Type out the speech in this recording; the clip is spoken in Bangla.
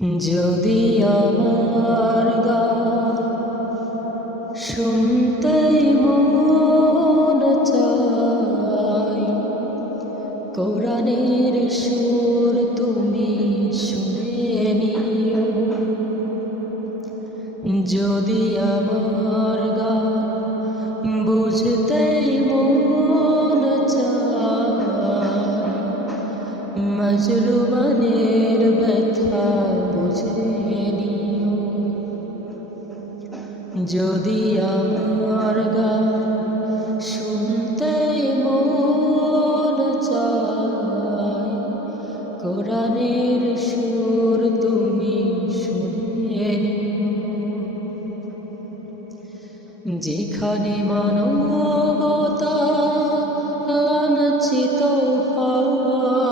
যদি আমার গান শুনতেই মন চায়, কোরআনের সুর তুমি শুনে নিও। যদি আমার গান বুঝতেই মন চায়, মজলুমানের ব্যথা বুঝে নিও। যদি আমার গান শুনতেই মন চায়, কোরআনের সুর তুমি শুনে নিও। যেখানে মানবতা লাঞ্ছিত হয়,